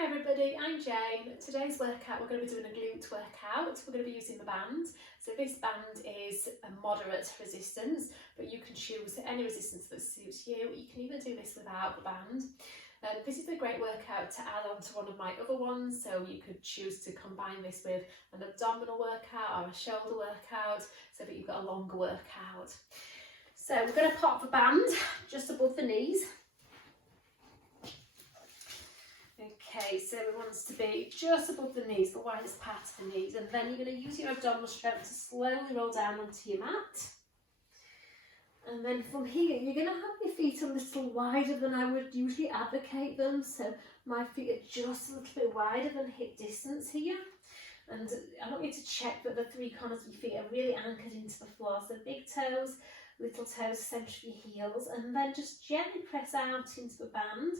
Hi everybody, I'm Jane. Today's workout we're going to be doing a glute workout. We're going to be using the band. So this band is a moderate resistance, but you can choose any resistance that suits you. You can even do this without the band. This is a great workout to add on to one of my other ones, so you could choose to combine this with an abdominal workout or a shoulder workout so that you've got a longer workout. So we're going to pop the band just above the knees. Okay, so we want it to be just above the knees, the widest part of the knees, and then you're going to use your abdominal strength to slowly roll down onto your mat. And then from here, you're going to have your feet a little wider than I would usually advocate them. So my feet are just a little bit wider than hip distance here. And I want you to check that the three corners of your feet are really anchored into the floor. So big toes, little toes, centre of your heels, and then just gently press out into the band,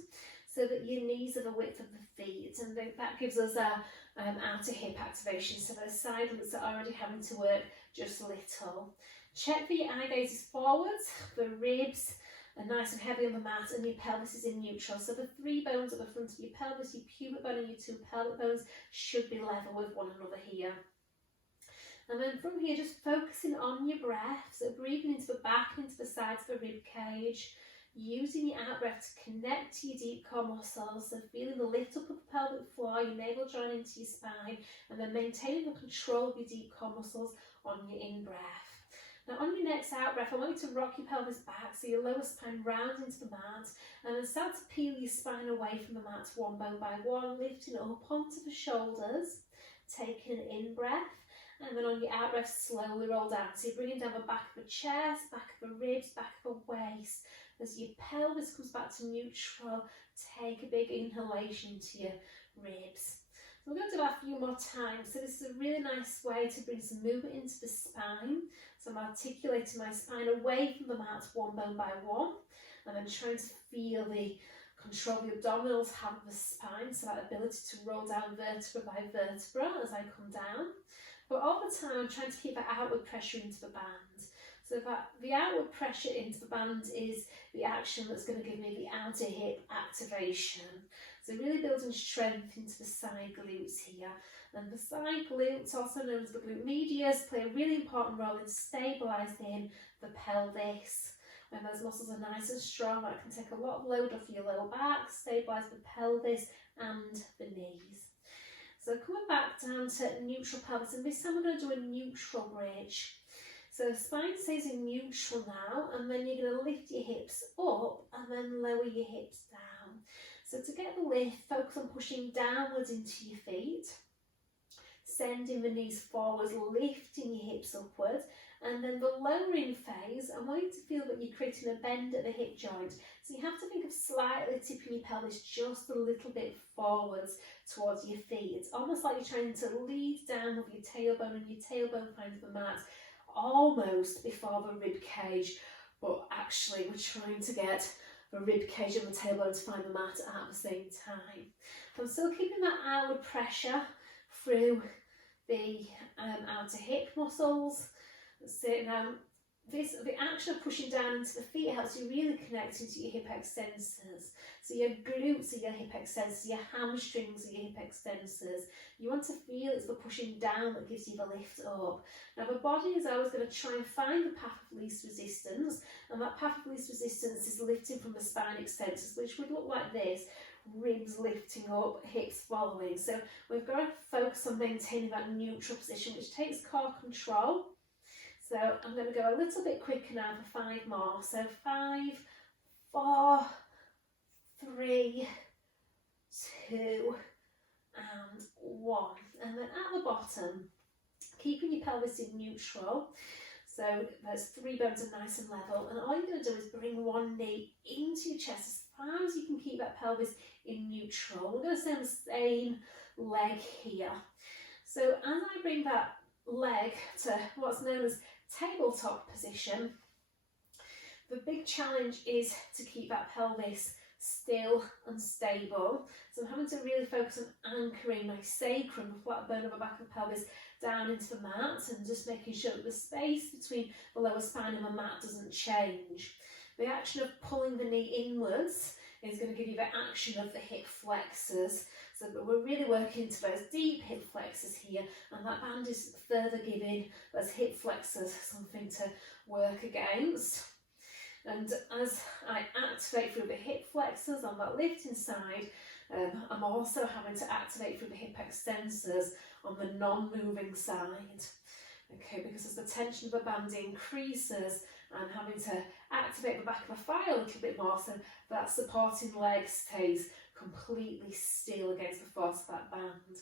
so that your knees are the width of the feet, and that gives us a outer hip activation, so the side glutes are already having to work just a little. Check that your eye gaze is forwards, the ribs are nice and heavy on the mat, and your pelvis is in neutral. So the three bones at the front of your pelvis, your pubic bone and your two pelvic bones, should be level with one another here. And then from here, just focusing on your breath, so breathing into the back, into the sides of the rib cage, using your out breath to connect to your deep core muscles, so feeling the lift up of the pelvic floor, your navel join into your spine, and then maintaining the control of your deep core muscles on your in breath. Now on your next out breath, I want you to rock your pelvis back, so your lower spine rounds into the mat, and then start to peel your spine away from the mat one bone by one, lifting up onto the shoulders, taking an in breath, and then on your out breath, slowly roll down. So you're bringing down the back of the chest, back of the ribs, back of the waist. As your pelvis comes back to neutral, take a big inhalation to your ribs. So we're going to do that a few more times. So this is a really nice way to bring some movement into the spine. So I'm articulating my spine away from the mat one bone by one, and then trying to feel the control the abdominals have of the spine, so that ability to roll down vertebra by vertebra as I come down. But all the time, I'm trying to keep that outward pressure into the band. So that the outward pressure into the band is the action that's going to give me the outer hip activation. So really building strength into the side glutes here. And the side glutes, also known as the glute medius, play a really important role in stabilising the pelvis. When those muscles are nice and strong, that can take a lot of load off your lower back, stabilise the pelvis and the knees. So coming back down to neutral pelvis, and this time we're going to do a neutral bridge. So spine stays in neutral now, and then you're going to lift your hips up and then lower your hips down. So to get the lift, focus on pushing downwards into your feet, sending the knees forwards, lifting your hips upwards, and then the lowering phase, I want you to feel that you're creating a bend at the hip joint. So you have to think of slightly tipping your pelvis just a little bit forwards towards your feet. It's almost like you're trying to lead down with your tailbone, and your tailbone finds the mat almost before the rib cage, but actually we're trying to get the rib cage and the tailbone to find the mat at the same time. I'm still keeping that outward pressure through the outer hip muscles. So now the action of pushing down into the feet helps you really connect into your hip extensors. So your glutes are your hip extensors, your hamstrings are your hip extensors. You want to feel it's the pushing down that gives you the lift up. Now the body is always going to try and find the path of least resistance, and that path of least resistance is lifting from the spine extensors, which would look like this: ribs lifting up, hips following. So we've got to focus on maintaining that neutral position, which takes core control. So I'm going to go a little bit quicker now for 5 more. So 5, 4, 3, 2, and 1. And then at the bottom, keeping your pelvis in neutral. So those 3 bones are nice and level. And all you're going to do is bring one knee into your chest as far as you can keep that pelvis in neutral. We're going to stay on the same leg here. So as I bring that leg to what's known as tabletop position, the big challenge is to keep that pelvis still and stable. So I'm having to really focus on anchoring my sacrum, the flat bone of the back of the pelvis, down into the mat, and just making sure that the space between the lower spine and the mat doesn't change. The action of pulling the knee inwards is going to give you the action of the hip flexors. So we're really working into those deep hip flexors here, and that band is further giving those hip flexors something to work against. And as I activate through the hip flexors on that lifting side, I'm also having to activate through the hip extensors on the non-moving side. Okay, because as the tension of the band increases, I'm having to activate the back of the thigh a little bit more, so that supporting leg stays completely still against the force of that band.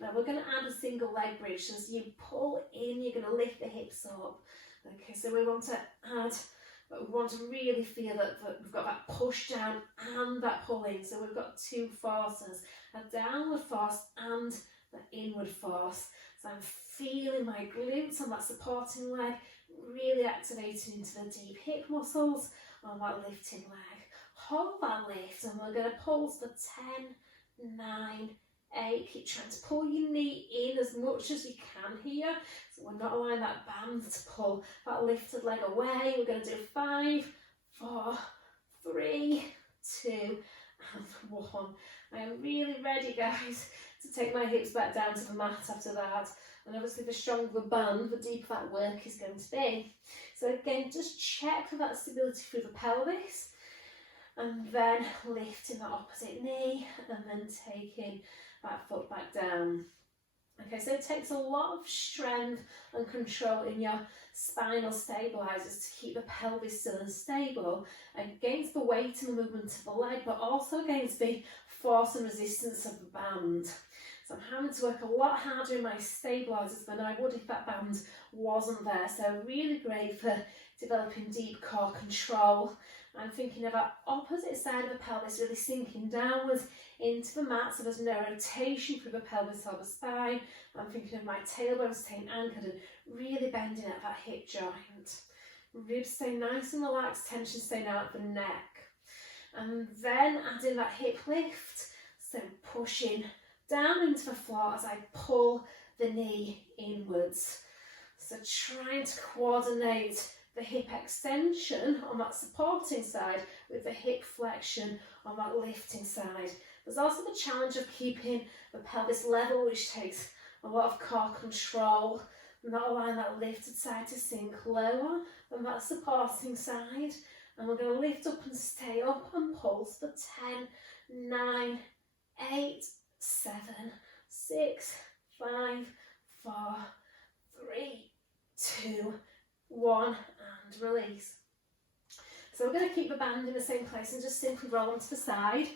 Now we're going to add a single leg bridge. So as you pull in, you're going to lift the hips up. Okay, so we want to add, but we want to really feel that we've got that push down and that pull in. So we've got two forces, a downward force and the inward force. So I'm feeling my glutes on that supporting leg, really activating into the deep hip muscles on that lifting leg. Hold that lift, and we're going to pulse for 10, 9, 8. Keep trying to pull your knee in as much as you can here. So we're not allowing that band to pull that lifted leg away. We're going to do 5, 4, 3, 2, and 1. I am really ready, guys, to take my hips back down to the mat after that. And obviously the stronger the band, the deeper that work is going to be. So again, just check for that stability through the pelvis, and then lifting that opposite knee, and then taking that foot back down. Okay, so it takes a lot of strength and control in your spinal stabilizers to keep the pelvis still and stable against the weight and the movement of the leg, but also against the force and resistance of the band. So I'm having to work a lot harder in my stabilizers than I would if that band wasn't there. So really great for developing deep core control. I'm thinking of that opposite side of the pelvis really sinking downwards into the mat, so there's no rotation through the pelvis or the spine. I'm thinking of my tailbone staying anchored and really bending at that hip joint. Ribs stay nice and relaxed, tension staying out at the neck. And then adding that hip lift, so pushing down into the floor as I pull the knee inwards. So trying to coordinate the hip extension on that supporting side with the hip flexion on that lifting side. There's also the challenge of keeping the pelvis level, which takes a lot of core control, not allowing that lifted side to sink lower than that supporting side. And we're going to lift up and stay up and pulse for 10, 9, 8, 7, 6, 5, 4, 3, 2, 1, and release. So we're going to keep the band in the same place and just simply roll onto the side.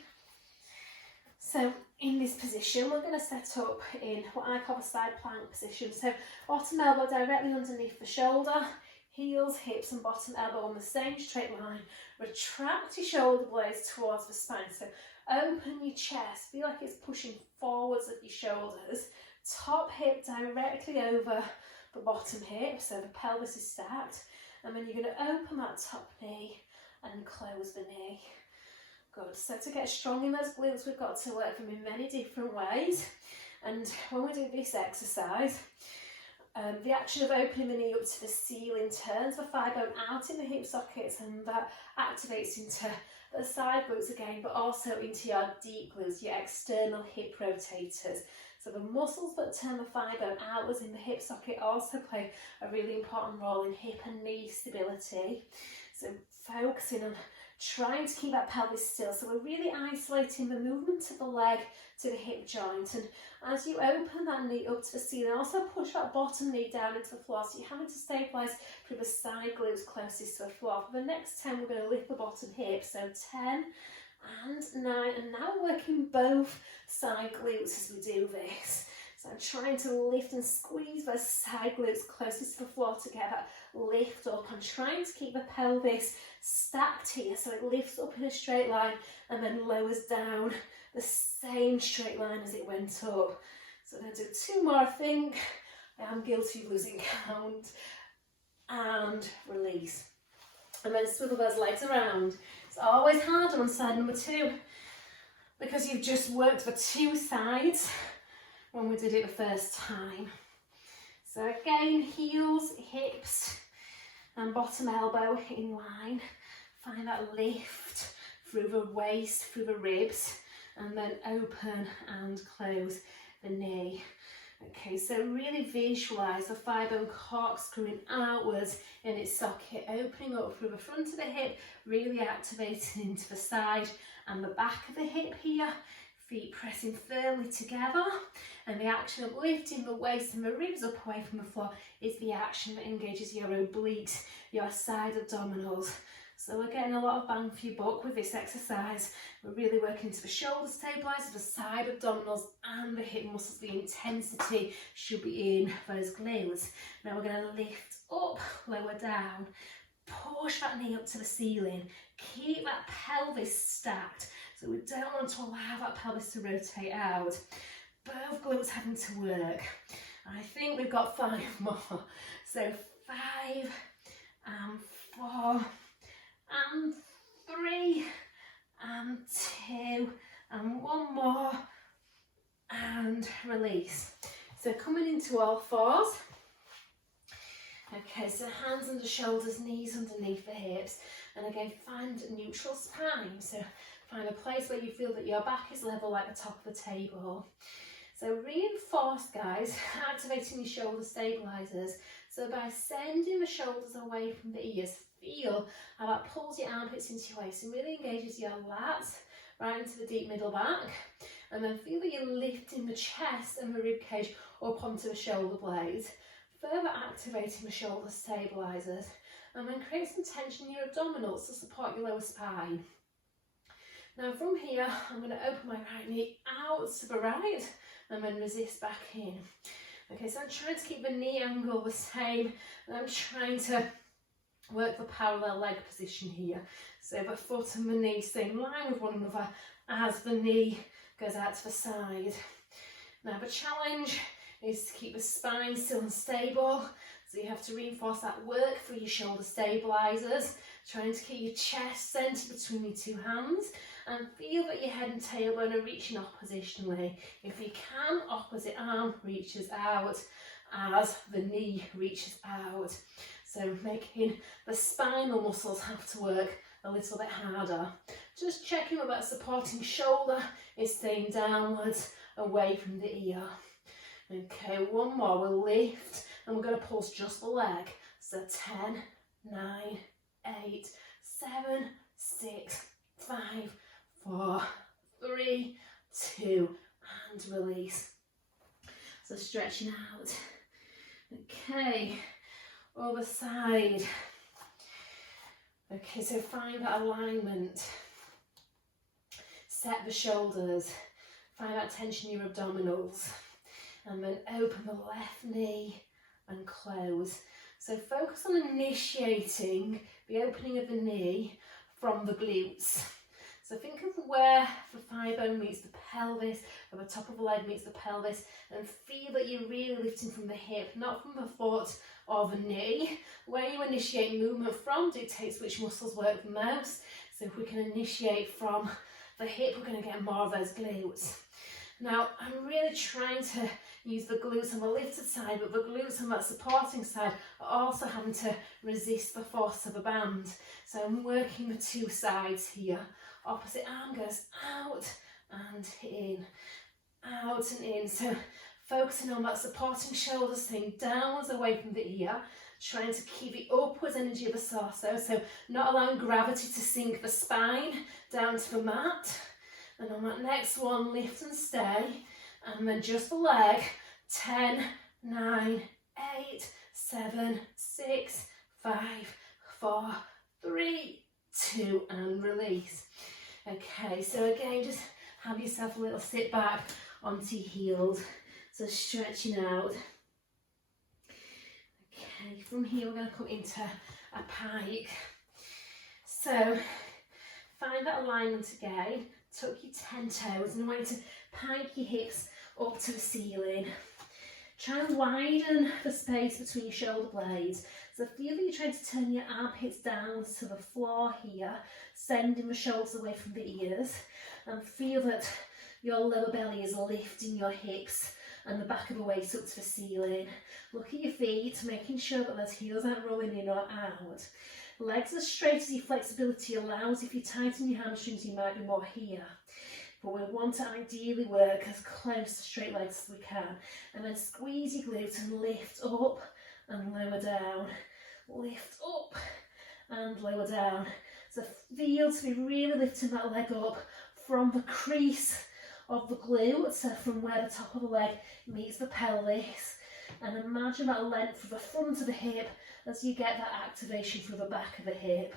So in this position, we're going to set up in what I call a side plank position. So bottom elbow directly underneath the shoulder, heels, hips and bottom elbow on the same straight line. Retract your shoulder blades towards the spine. So open your chest, feel like it's pushing forwards of your shoulders. Top hip directly over the bottom hip, so the pelvis is stacked. And then you're going to open that top knee and close the knee. Good. So to get strong in those glutes, we've got to work them in many different ways. And when we do this exercise, the action of opening the knee up to the ceiling turns the thigh bone out in the hip sockets, and that activates into the side glutes again, but also into your deep glutes, your external hip rotators. So the muscles that turn the thigh bone outwards in the hip socket also play a really important role in hip and knee stability. So focusing on trying to keep that pelvis still. So we're really isolating the movement of the leg to the hip joint. And as you open that knee up to the ceiling, also push that bottom knee down into the floor. So you're having to stabilise through the side glutes closest to the floor. For the next 10, we're going to lift the bottom hip. So 10 and 9. And now we're working both side glutes as we do this. So I'm trying to lift and squeeze those side glutes closest to the floor to get that lift up. I'm trying to keep the pelvis stacked here so it lifts up in a straight line and then lowers down the same straight line as it went up. So I'm going to do 2 more, I think. I am guilty of losing count. And release. And then swivel those legs around. It's always hard on side number 2 because you've just worked the 2 sides when we did it the first time. So again, heels, hips and bottom elbow in line. Find that lift through the waist, through the ribs, and then open and close the knee. Okay, so really visualise the thigh bone corkscrewing outwards in its socket, opening up through the front of the hip, really activating into the side and the back of the hip here. Feet pressing firmly together, and the action of lifting the waist and the ribs up away from the floor is the action that engages your obliques, your side abdominals. So we're getting a lot of bang for your buck with this exercise. We're really working to the shoulder stabilizer, the side abdominals and the hip muscles. The intensity should be in those glutes. Now we're going to lift up, lower down, push that knee up to the ceiling, keep that pelvis stacked. So we don't want to allow that pelvis to rotate out. Both glutes having to work. I think we've got 5 more. So 5 and 4 and 3 and 2 and 1 more and release. So coming into all fours. Okay, so hands under shoulders, knees underneath the hips, and again find neutral spine. So find a place where you feel that your back is level like the top of the table. So reinforce, guys, activating your shoulder stabilizers. So by sending the shoulders away from the ears, feel how that pulls your armpits into your waist and really engages your lats right into the deep middle back. And then feel that you're lifting the chest and the rib cage up onto the shoulder blades, further activating the shoulder stabilizers. And then create some tension in your abdominals to support your lower spine. Now from here, I'm going to open my right knee out to the right and then resist back in. Okay, so I'm trying to keep the knee angle the same, and I'm trying to work the parallel leg position here. So the foot and the knee stay in line with one another as the knee goes out to the side. Now the challenge is to keep the spine still and stable. So you have to reinforce that work through your shoulder stabilizers, trying to keep your chest centered between your 2 hands, and feel that your head and tailbone are reaching oppositionally. If you can, opposite arm reaches out as the knee reaches out. So making the spinal muscles have to work a little bit harder. Just checking that that supporting shoulder is staying downwards away from the ear. Okay, 1 more, we'll lift and we're going to pulse just the leg. So 10, 9, 8, 7, 6, 5, 4, 3, 2, and release. So stretching out. Okay, other side. Okay, so find that alignment. Set the shoulders. Find that tension in your abdominals. And then open the left knee and close. So focus on initiating the opening of the knee from the glutes. So think of where the thigh bone meets the pelvis, or the top of the leg meets the pelvis, and feel that you're really lifting from the hip, not from the foot or the knee. Where you initiate movement from dictates which muscles work the most. So if we can initiate from the hip, we're going to get more of those glutes. Now, I'm really trying to use the glutes on the lifted side, but the glutes on that supporting side are also having to resist the force of the band. So I'm working the 2 sides here. Opposite arm goes out and in, out and in. So focusing on that supporting shoulder, staying downwards away from the ear, trying to keep the upwards energy of the torso, so not allowing gravity to sink the spine down to the mat. And on that next one, lift and stay, and then just the leg. 10, 9, 8, 7, 6, 5, 4, 3, 2, and release. Okay, so again, just have yourself a little sit back onto your heels. So stretching out. Okay, from here we're going to come into a pike. So find that alignment again. Tuck your 10 toes and I want you to pike your hips up to the ceiling. Try and widen the space between your shoulder blades. So feel that you're trying to turn your armpits down to the floor here, sending the shoulders away from the ears, and feel that your lower belly is lifting your hips and the back of the waist up to the ceiling. Look at your feet, making sure that those heels aren't rolling in or out. Legs as straight as your flexibility allows. If you tighten your hamstrings, you might be more here. But we want to ideally work as close to straight legs as we can. And then squeeze your glutes and lift up and lower down. Lift up and lower down. So feel to be really lifting that leg up from the crease of the glute, so from where the top of the leg meets the pelvis. And imagine that length from the front of the hip as you get that activation through the back of the hip.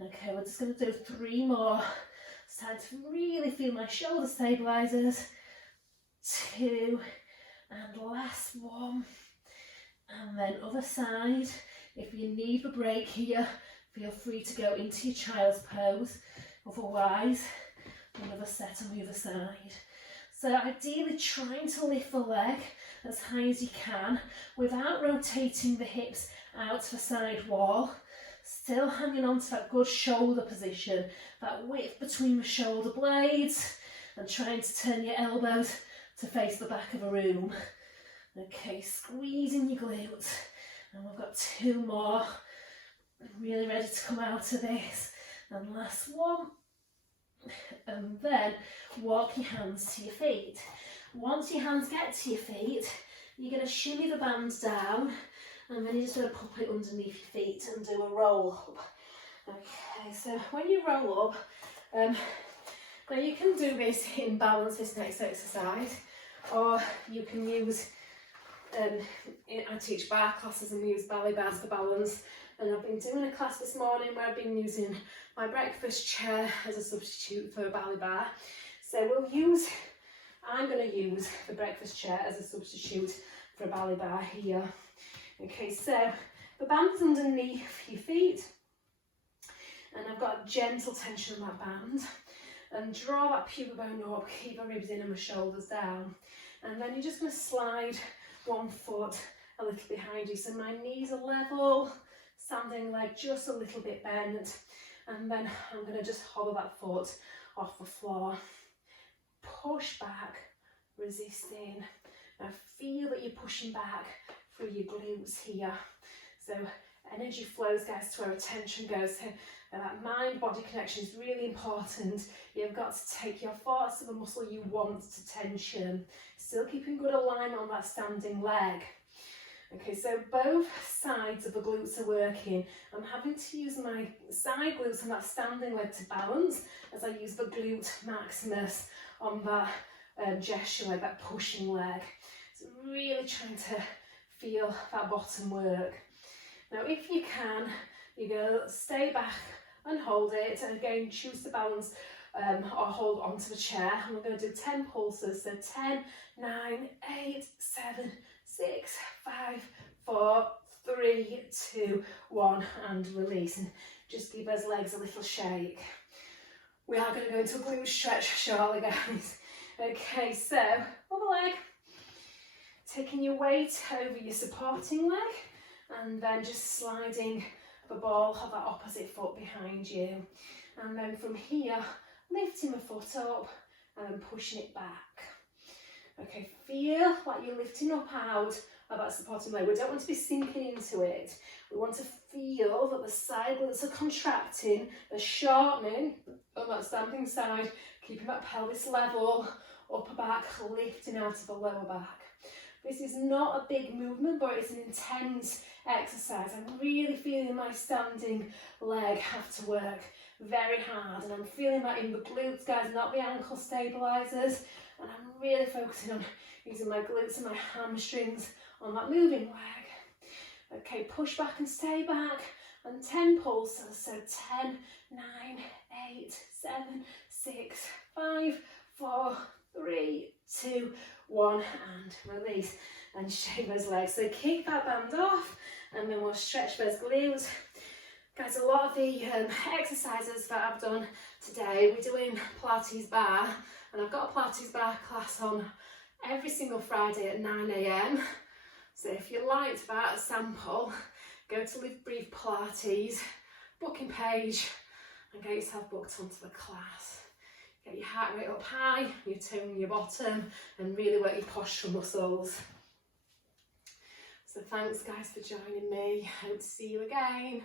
Okay, we're just going to do 3 more. It's time to really feel my shoulder stabilizers. 2, and last one. And then other side. If you need a break here, feel free to go into your child's pose. Otherwise, another set on the other side. So ideally trying to lift the leg as high as you can without rotating the hips out to the side wall. Still hanging on to that good shoulder position, that width between the shoulder blades, and trying to turn your elbows to face the back of a room. Okay, squeezing your glutes. And we've got 2 more. I'm really ready to come out of this. And last one. And then walk your hands to your feet. Once your hands get to your feet, you're going to shimmy the bands down, and then you're just going to pop it underneath your feet and do a roll up. Okay, so when you roll up, now you can do this in balance, this next exercise, or you can use, I teach bar classes and we use ballet bars for balance. And I've been doing a class this morning where I've been using my breakfast chair as a substitute for a ballet bar. So I'm going to use the breakfast chair as a substitute for a ballet bar here. Okay, so the band's underneath your feet, and I've got a gentle tension on that band. And draw that pubic bone up, keep the ribs in and the shoulders down. And then you're just going to slide one foot a little behind you. So my knees are level. Standing leg just a little bit bent, and then I'm going to just hover that foot off the floor. Push back, resisting. Now feel that you're pushing back through your glutes here. So energy flows, guys, to where attention goes. So that mind-body connection is really important. You've got to take your thoughts to the muscle you want to tension. Still keeping good alignment on that standing leg. Okay, so both sides of the glutes are working. I'm having to use my side glutes and that standing leg to balance as I use the glute maximus on that gesture leg, that pushing leg. So really trying to feel that bottom work. Now if you can, you're going to stay back and hold it, and again choose to balance or hold onto the chair. And we're going to do 10 pulses, so 10, 9, 8, 7, 6, 5, 4, 3, 2, 1, and release. And just give those legs a little shake. We are going to go into a glute stretch shortly, guys. Okay, so other leg. Taking your weight over your supporting leg, and then just sliding the ball of that opposite foot behind you. And then from here, lifting the foot up and then pushing it back. Okay, feel like you're lifting up out of that supporting leg. We don't want to be sinking into it. We want to feel that the side glutes are contracting, they're shortening on that standing side, keeping that pelvis level, upper back lifting out of the lower back. This is not a big movement, but it's an intense exercise. I'm really feeling my standing leg have to work very hard, and I'm feeling that in the glutes, guys, not the ankle stabilizers. And I'm really focusing on using my glutes and my hamstrings on that moving leg. Okay, push back and stay back, and 10 pulses. So 10, 9, 8, 7, 6, 5, 4, 3, 2, 1, and release. And shake those legs. So kick that band off, and then we'll stretch those glutes. Guys, a lot of the exercises that I've done today, we're doing Pilates bar, and I've got a Pilates bar class on every single Friday at 9 AM. So if you liked that sample, go to Live Breathe Pilates, booking page, and get yourself booked onto the class. Get your heart rate up high, your tone your bottom, and really work your posture muscles. So thanks guys for joining me. Hope to see you again.